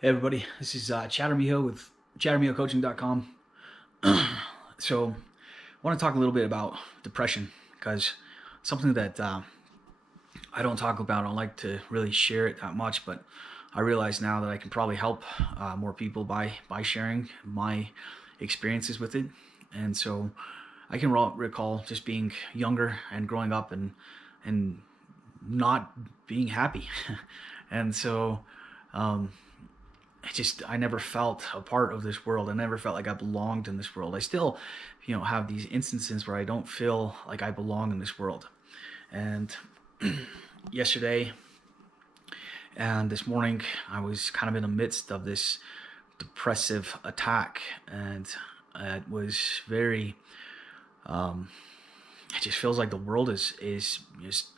Hey everybody, this is Armijo with ChattermijoCoaching.com. So, I want to talk a little bit about depression because something that I don't talk about. I don't like to really share it that much, but I realize now that I can probably help more people by sharing my experiences with it. And so, I can recall just being younger and growing up and not being happy, and so. Um, I never felt a part of this world. I never felt like I belonged in this world. I still, have these instances where I don't feel like I belong in this world. And yesterday and this morning, I was kind of in the midst of this depressive attack, and it was very. It just feels like the world is just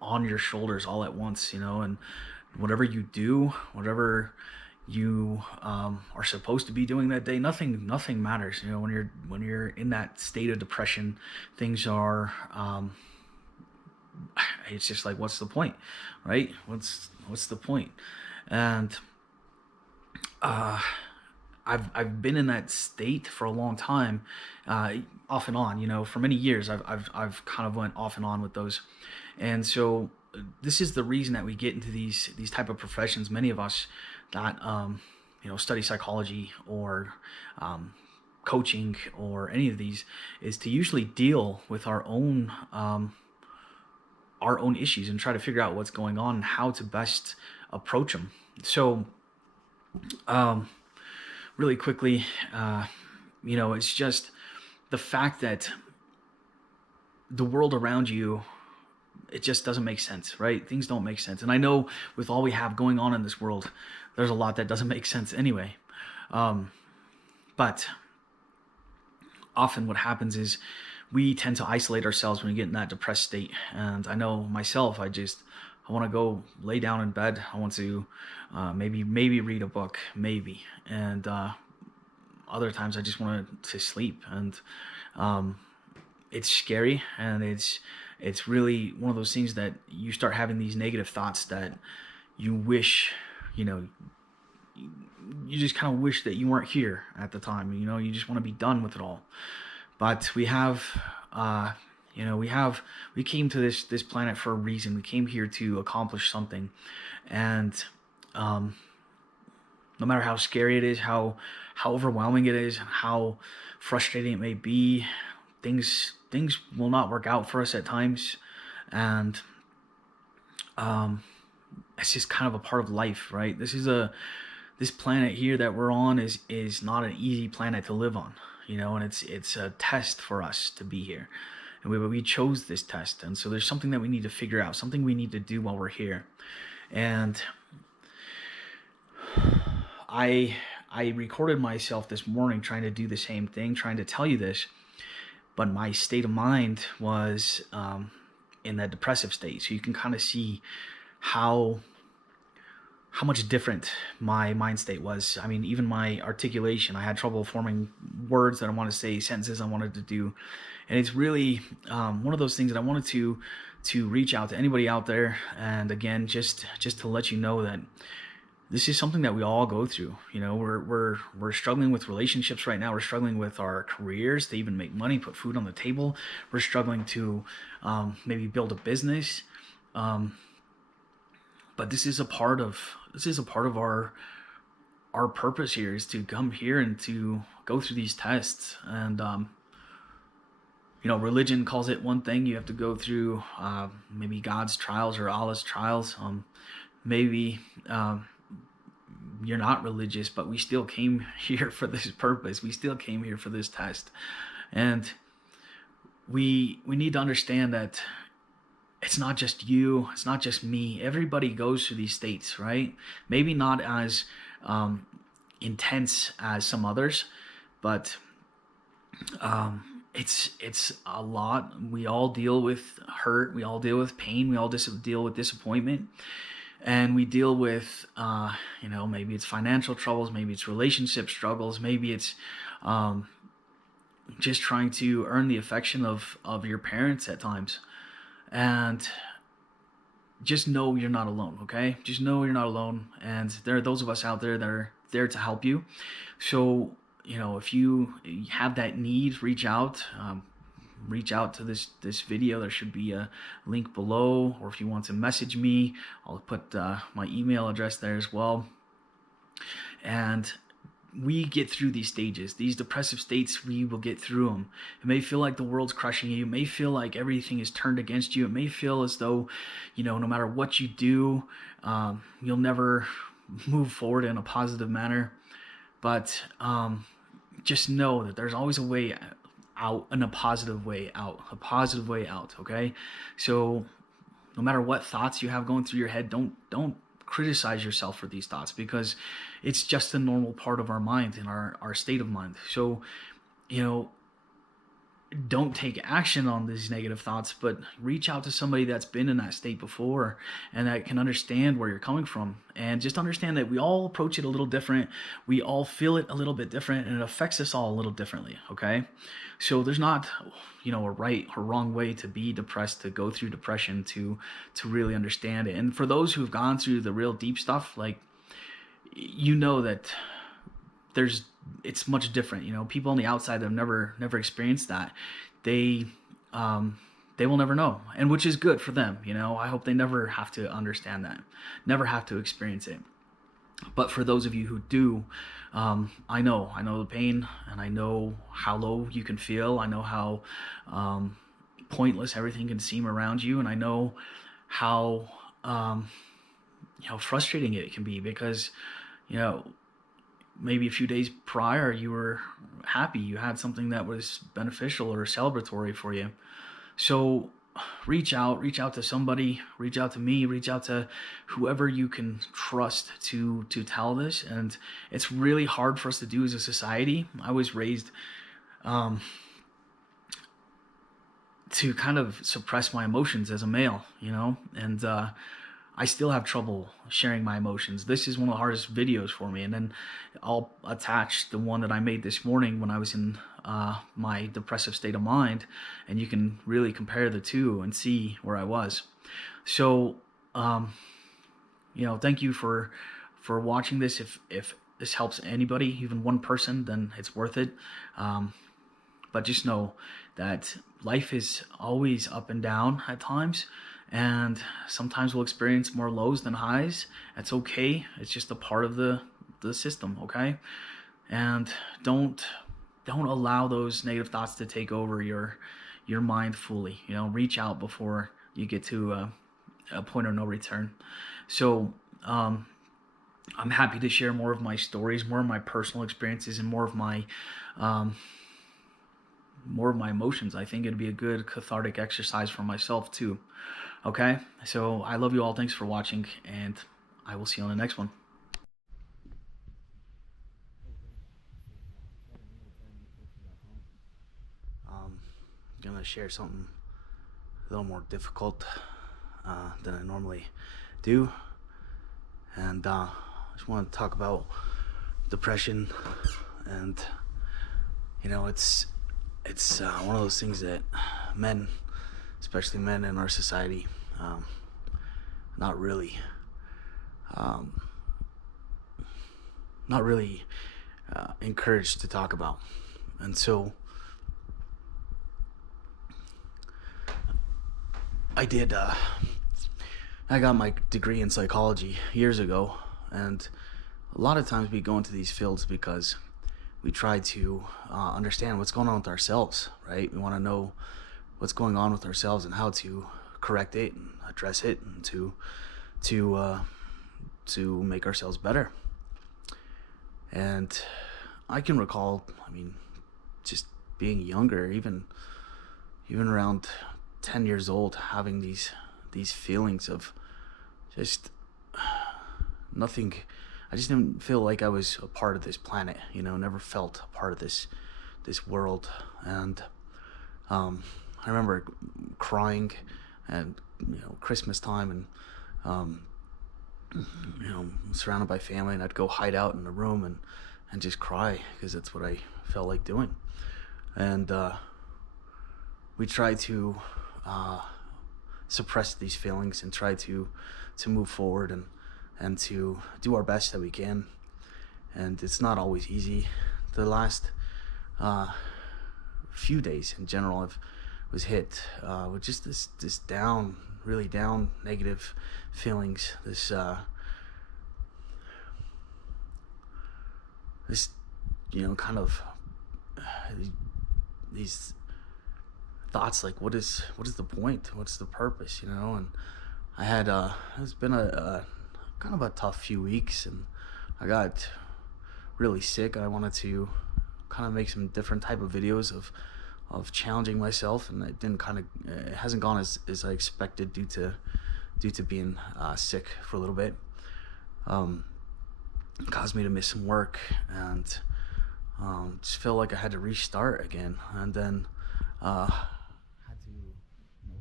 on your shoulders all at once, and whatever you do, whatever you are supposed to be doing that day, nothing matters. When you're in that state of depression, things are it's just like, what's the point, right? What's the point? And I've been in that state for a long time, off and on. For many years, I've kind of went off and on with those, and so this is the reason that we get into these type of professions. Many of us that study psychology or coaching or any of these is to usually deal with our own issues and try to figure out what's going on and how to best approach them. So, really quickly, it's just the fact that the world around you, it just doesn't make sense, right? Things don't make sense. And I know with all we have going on in this world, there's a lot that doesn't make sense anyway. But often what happens is we tend to isolate ourselves when we get in that depressed state. And I know myself, I want to go lay down in bed. I want to maybe read a book, maybe. And other times I just want to sleep. And it's scary, and it's really one of those things that you start having these negative thoughts that you wish, you just kind of wish that you weren't here at the time. You just want to be done with it all. But we have, we came to this planet for a reason. We came here to accomplish something, and no matter how scary it is, how overwhelming it is, and how frustrating it may be, things will not work out for us at times, and it's just kind of a part of life, right? This planet here that we're on is not an easy planet to live on, and it's a test for us to be here, and we chose this test, and so there's something that we need to figure out, something we need to do while we're here, and I recorded myself this morning trying to do the same thing, trying to tell you this, but my state of mind was in that depressive state. So you can kind of see how much different my mind state was. I mean, even my articulation, I had trouble forming words that I want to say, sentences I wanted to do, and it's really one of those things that I wanted to reach out to anybody out there, and again, just to let you know that this is something that we all go through. We're struggling with relationships right now. We're struggling with our careers to even make money, put food on the table. We're struggling to maybe build a business. But this is a part of our purpose here, is to come here and to go through these tests. And religion calls it one thing. You have to go through maybe God's trials or Allah's trials. Maybe you're not religious, but we still came here for this purpose. We still came here for this test. And we need to understand that it's not just you, it's not just me. Everybody goes through these states, right? Maybe not as intense as some others, but it's a lot. We all deal with hurt, we all deal with pain, we all deal with disappointment. And we deal with, maybe it's financial troubles, maybe it's relationship struggles, maybe it's just trying to earn the affection of your parents at times. And just know you're not alone, okay? Just know you're not alone, and there are those of us out there that are there to help you. So, if you have that need, reach out to this video. There should be a link below, or if you want to message me, I'll put my email address there as well. And we get through these stages, these depressive states. We will get through them. It may feel like the world's crushing you. It may feel like everything is turned against you. It may feel as though, no matter what you do, you'll never move forward in a positive manner. But just know that there's always a way out, and a positive way out, okay? So no matter what thoughts you have going through your head, don't criticize yourself for these thoughts, because it's just a normal part of our mind and our state of mind. So, don't take action on these negative thoughts, but reach out to somebody that's been in that state before and that can understand where you're coming from. And just understand that we all approach it a little different. We all feel it a little bit different, and it affects us all a little differently, okay? So there's not, a right or wrong way to be depressed, to go through depression, to really understand it. And for those who've gone through the real deep stuff, like, that it's much different. People on the outside that have never experienced that, they will never know, and which is good for them. I hope they never have to understand that, never have to experience it. But for those of you who do, I know the pain, and I know how low you can feel. I know how pointless everything can seem around you, and I know how frustrating it can be, because maybe a few days prior you were happy, you had something that was beneficial or celebratory for you. So reach out to somebody, reach out to me, reach out to whoever you can trust to tell this. And it's really hard for us to do as a society. I was raised to kind of suppress my emotions as a male, and I still have trouble sharing my emotions. This is one of the hardest videos for me. And then I'll attach the one that I made this morning when I was in my depressive state of mind, and you can really compare the two and see where I was. So, thank you for watching this. If this helps anybody, even one person, then it's worth it. But just know that life is always up and down at times. And sometimes we'll experience more lows than highs. That's okay. It's just a part of the system, okay? And don't allow those negative thoughts to take over your mind fully. Reach out before you get to a point of no return. So I'm happy to share more of my stories, more of my personal experiences, and more of my emotions. I think it'd be a good cathartic exercise for myself too. Okay, so I love you all. Thanks for watching, and I will see you on the next one. I'm gonna share something a little more difficult than I normally do, and I just want to talk about depression. And it's one of those things that men, especially men in our society, not really encouraged to talk about. And so I got my degree in psychology years ago, and a lot of times we go into these fields because we try to understand what's going on with ourselves, right? We want to know what's going on with ourselves and how to correct it and address it, and to make ourselves better. And I can recall, just being younger, even around 10 years old, having these feelings of just nothing. I just didn't feel like I was a part of this planet, never felt a part of this world. And I remember crying at Christmas time, and surrounded by family, and I'd go hide out in a room and just cry, because that's what I felt like doing. And we tried to suppress these feelings and try to move forward and to do our best that we can. And it's not always easy. The last few days in general was hit with just this down, really down, negative feelings. This kind of these thoughts like, what is the point? What's the purpose? And I had it's been a kind of a tough few weeks, and I got really sick. I wanted to kind of make some different type of videos of challenging myself, and it hasn't gone as I expected due to being sick for a little bit. It caused me to miss some work, and just felt like I had to restart again, and then had to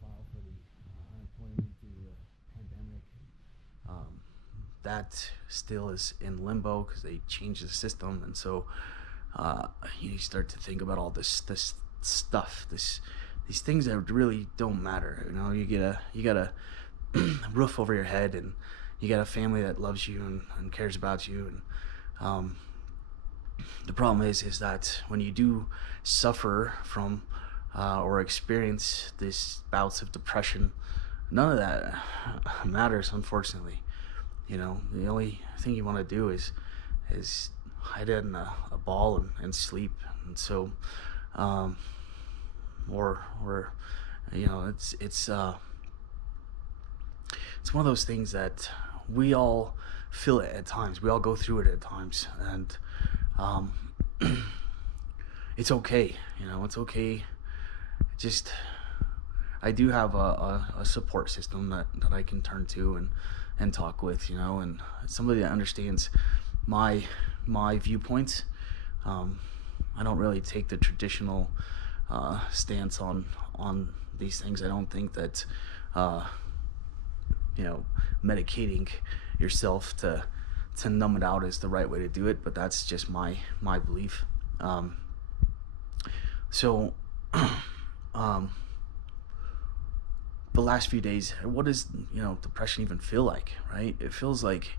file for the unemployment due to the pandemic. That still is in limbo because they changed the system, and so you start to think about all this stuff, these things that really don't matter. You got a roof over your head, and you got a family that loves you and cares about you, and the problem is that when you do suffer from or experience these bouts of depression, none of that matters, unfortunately. The only thing you want to do is hide in a ball and sleep. And so it's one of those things that we all feel it at times. We all go through it at times, and it's okay. It's okay. Just I do have a support system that I can turn to and talk with, and somebody that understands my viewpoints. I don't really take the traditional stance on these things. I don't think that medicating yourself to numb it out is the right way to do it, but that's just my belief. So the last few days, what does depression even feel like, right? It feels like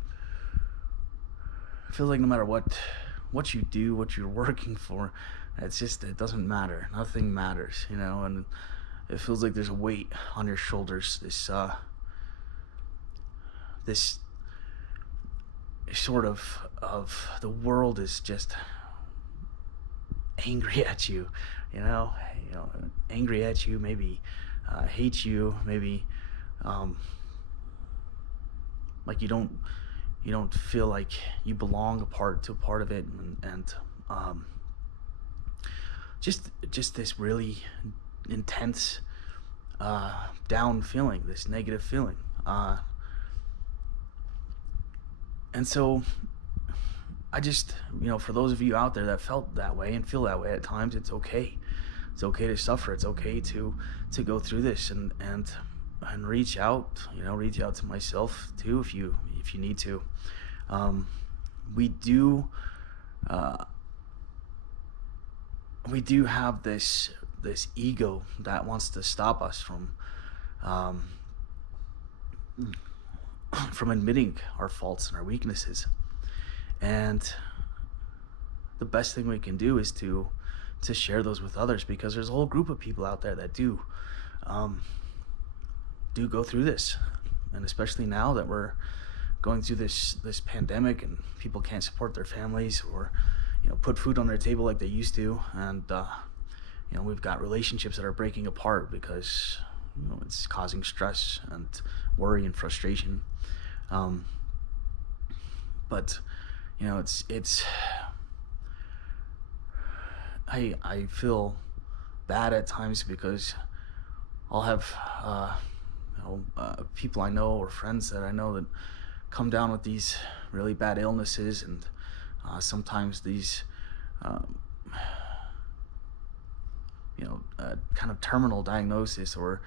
no matter what you do, what you're working for, it doesn't matter. Nothing matters, and it feels like there's a weight on your shoulders. This sort of the world is just angry at you, angry at you, maybe hate you, maybe like you don't feel like you belong to a part of it, and just this really intense down feeling, this negative feeling, and so I just, for those of you out there that felt that way and feel that way at times, it's okay. It's okay to suffer. It's okay to go through this and reach out, reach out to myself too if you need to. We do have this ego that wants to stop us from admitting our faults and our weaknesses. And the best thing we can do is to share those with others, because there's a whole group of people out there that do go through this. And especially now that we're going through this pandemic and people can't support their families or put food on their table like they used to, and we've got relationships that are breaking apart because it's causing stress and worry and frustration. But it's I feel bad at times because I'll have people I know or friends that I know that come down with these really bad illnesses, and sometimes these kind of terminal diagnosis, or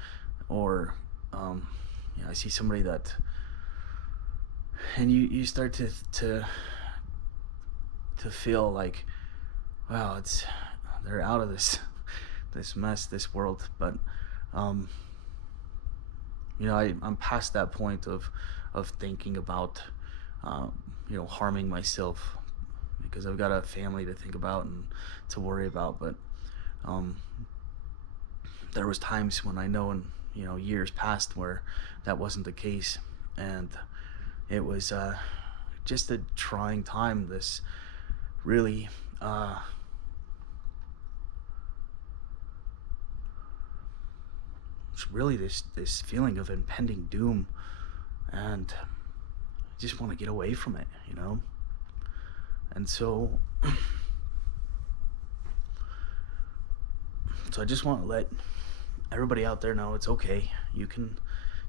I see somebody that, and you start to feel like, wow, they're out of this mess, this world. But I'm past that point of thinking about, harming myself, because I've got a family to think about and to worry about. But um, there was times when I know in, years past where that wasn't the case, and it was just a trying time. This really it's really this feeling of impending doom, and I just want to get away from it. And so I just want to let everybody out there know it's okay. You can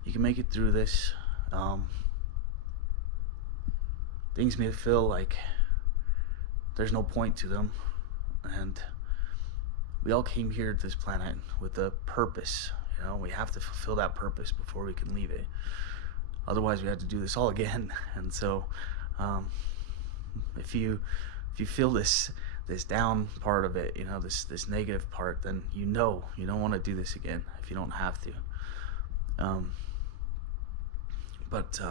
make it through this. Things may feel like there's no point to them, and we all came here to this planet with a purpose. We have to fulfill that purpose before we can leave it. Otherwise, we have to do this all again. And so, if you feel this down part of it, this negative part, then you don't want to do this again if you don't have to. But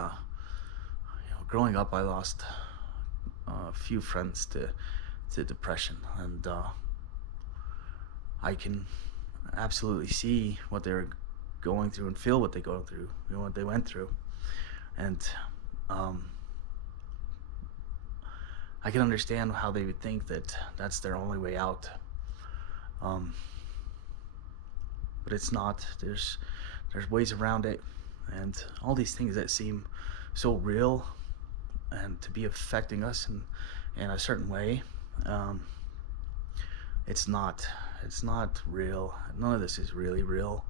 growing up, I lost a few friends to depression, and I can absolutely see what they're going through and feel what they go through, what they went through, and I can understand how they would think that that's their only way out. But it's not. There's ways around it, and all these things that seem so real and to be affecting us in a certain way, it's not real. None of this is really real.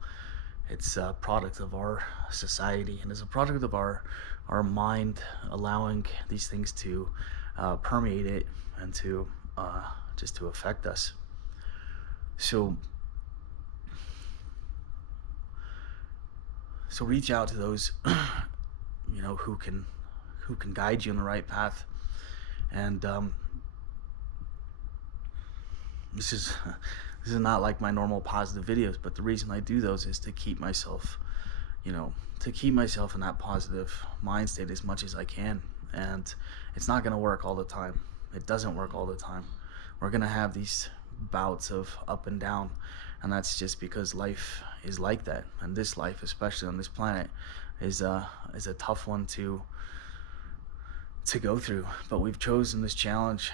It's a product of our society, and it's a product of our mind allowing these things to permeate it and to just to affect us. So reach out to those who can guide you in the right path. And this is not like my normal positive videos, but the reason I do those is to keep myself in that positive mind state as much as I can. And it's not going to work all the time. It doesn't work all the time. We're going to have these bouts of up and down, and that's just because life is like that. And this life, especially on this planet, is a tough one to go through. But we've chosen this challenge,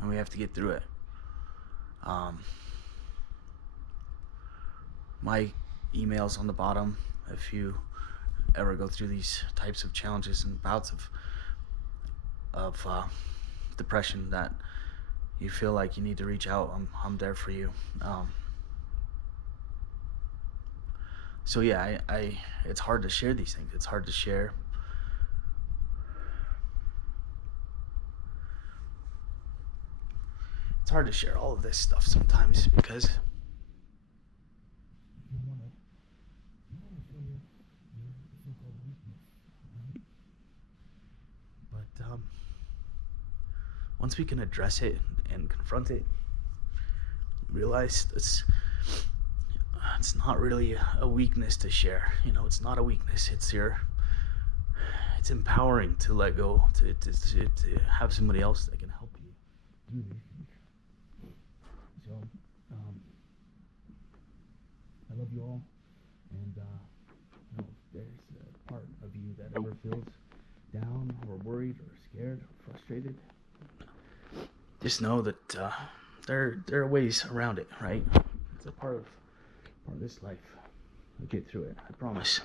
and we have to get through it. My email's on the bottom if you ever go through these types of challenges and bouts of depression that you feel like you need to reach out. I'm there for you. So yeah, I it's hard to share these things. It's hard to share. It's hard to share all of this stuff sometimes because you want to show your so-called weakness, right? But once we can address it and confront it, realize it's not really a weakness to share. It's not a weakness. It's empowering to let go, to have somebody else that can help you do these things. So, I love you all, and if there's a part of you that ever feels down or worried or scared or frustrated, just know that there are ways around it, right? It's a part of this life. We'll get through it, I promise.